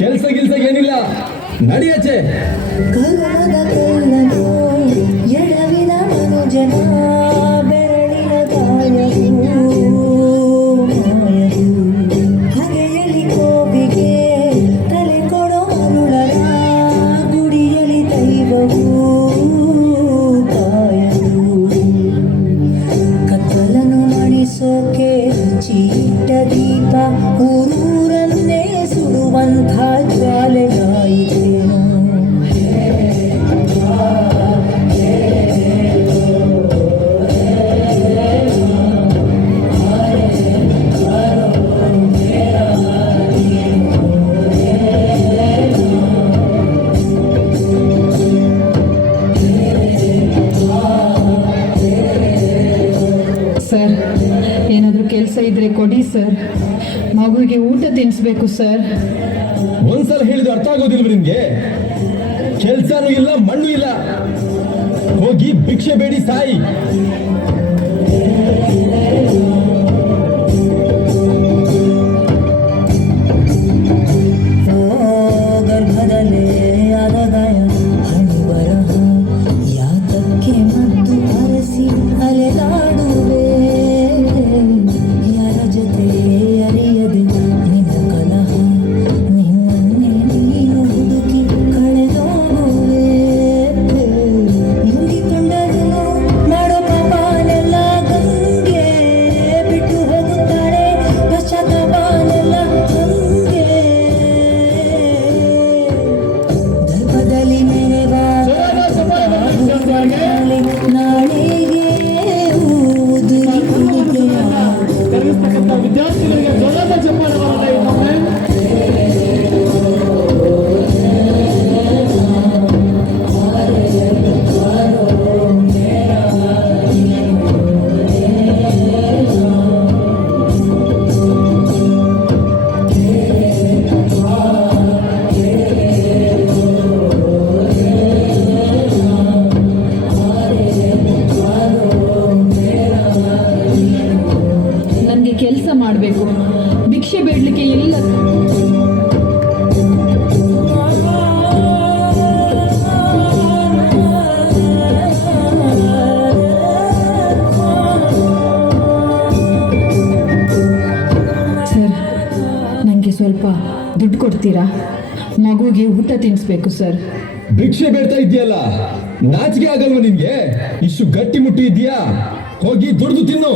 ಕೆಲ್ಸ ಗಿಲ್ಸ ಏನಿಲ್ಲ, ನಡಿಯಚ್ಚೆ. ಕರುಣದ ಕೈಲನು ಎಡವಿದ ಮನುಜನ ಬೆರಳಿನ ಗಾಯವು ಮಾಯವು. ಹಗೆಯಲಿ ಕೋವಿಗೆ ತಲೆ ಕೊಡೋ ಅರುಳರ ಗುಡಿಯಲಿ ದೈವವು ಕಾಯವು. ಕತ್ತಲನ್ನು ಮಣಿಸೋಕೆ ಚೀಟ ದೀಪ ಊರೂರನ್ನೇ ಸುಡುವಂಥ ಜ್ವಾಲೆಯಾಯಿತೇನು. ಸರ್, ಏನಾದರೂ ಕೆಲಸ ಇದ್ರೆ ಕೊಡಿ ಸರ್, ಮಗುವಿಗೆ ಊಟ ತಿನ್ನಿಸ್ಬೇಕು ಸರ್. ಒಂದ್ಸಲ ಹೇಳಿದ್ರೆ ಅರ್ಥ ಆಗೋದಿಲ್ವ ನಿಮ್ಗೆ? ಕೆಲ್ಸನೂ ಇಲ್ಲ, ಮಣ್ಣು ಇಲ್ಲ, ಹೋಗಿ ಭಿಕ್ಷೆ ಬೇಡಿ ಸಾಯಿ. ಗರ್ಭದಲ್ಲೇ ಆದ ಗಾಯ ಹಣ್ಣು ಬರಹ ಯಾತಕ್ಕೆ ಮತ್ತು ಅರಸಿ ಅಲೆದಾಡುವೆ. ಯಾರ ಜೊತೆ ಅರಿಯದೆ ನಿನ್ನ ಕಲಹ ನಿನ್ನನ್ನೇ ನೀನು ಹುಡುಕಿ ಕಳೆದೋಗುವೆ. ನುಂಗಿಕೊಂಡರು ಮಾಡೋ ಪಾಪನೆಲ್ಲ ಗಂಗೆ ಬಿಟ್ಟು ಹೋಗುತ್ತಾಳೆ ಪಶ್ಚಾತ್ತಾಪನೆಲ್ಲ ಹಂಗೆ. ದರ್ಪದಲ್ಲಿ ಮೆರೆವ ನಾಳೆಗೆ ವಿದ್ಯಾರ್ಥಿಗಳಿಗೆ ದೊಡ್ಡ ಚಪ್ಪಾಳೆ ಬರಲ್ಲ ಇನ್ನೊಮ್ಮೆ. ನನಗೆ ಕೆಲಸ ಮಾಡಬೇಕು, ಭಿಕ್ಷೆ ಬೇಡಲಿಕ್ಕೆ ಇಲ್ಲ. ಸರ್, ನನಗೆ ಸ್ವಲ್ಪ ದುಡ್ಡು ಕೊಡ್ತೀರಾ? ಮಗುವಿಗೆ ಊಟ ತಿನ್ನಿಸ್ಬೇಕು ಸರ್. ಭಿಕ್ಷೆ ಬೇಡ್ತಾ ಇದೆಯಲ್ಲ, ನಾಚಿಕೆ ಆಗಲ್ವ ನಿಮ್ಗೆ? ಇಷ್ಟು ಗಟ್ಟಿ ಮುಟ್ಟಿ ಇದೆಯಾ? ಹೋಗಿ ದುಡ್ದು ತಿನ್ನು.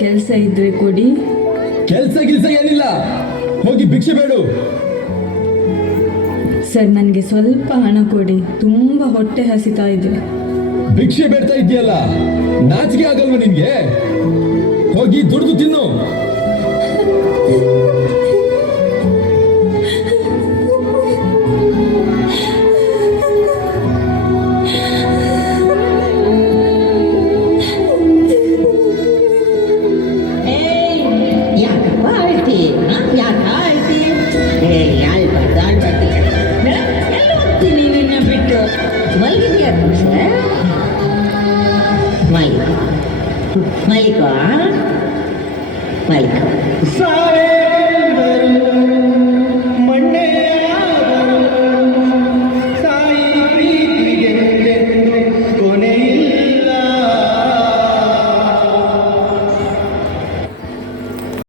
ಕೆಲಸ ಇದ್ರೆ ಕೊಡಿ. ಕೆಲಸ ಗಿಲ್ಸ ಏನಿಲ್ಲ, ಹೋಗಿ ಭಿಕ್ಷೆ ಬೇಡು. ಸರ್, ನನಗೆ ಸ್ವಲ್ಪ ಹಣ ಕೊಡಿ, ತುಂಬಾ ಹೊಟ್ಟೆ ಹಸಿತಾ ಇದೆ. ಭಿಕ್ಷೆ ಬೇಡ್ತಾ ಇದೆಯಲ್ಲ, ನಾಚಿಕೆ ಆಗಲ್ವ ನಿನ್ಗೆ? ಹೋಗಿ ದುಡ್ದು ತಿನ್ನು. ಮಲಿಕೋ ಮಲಿಕೋ ಸಾರೇ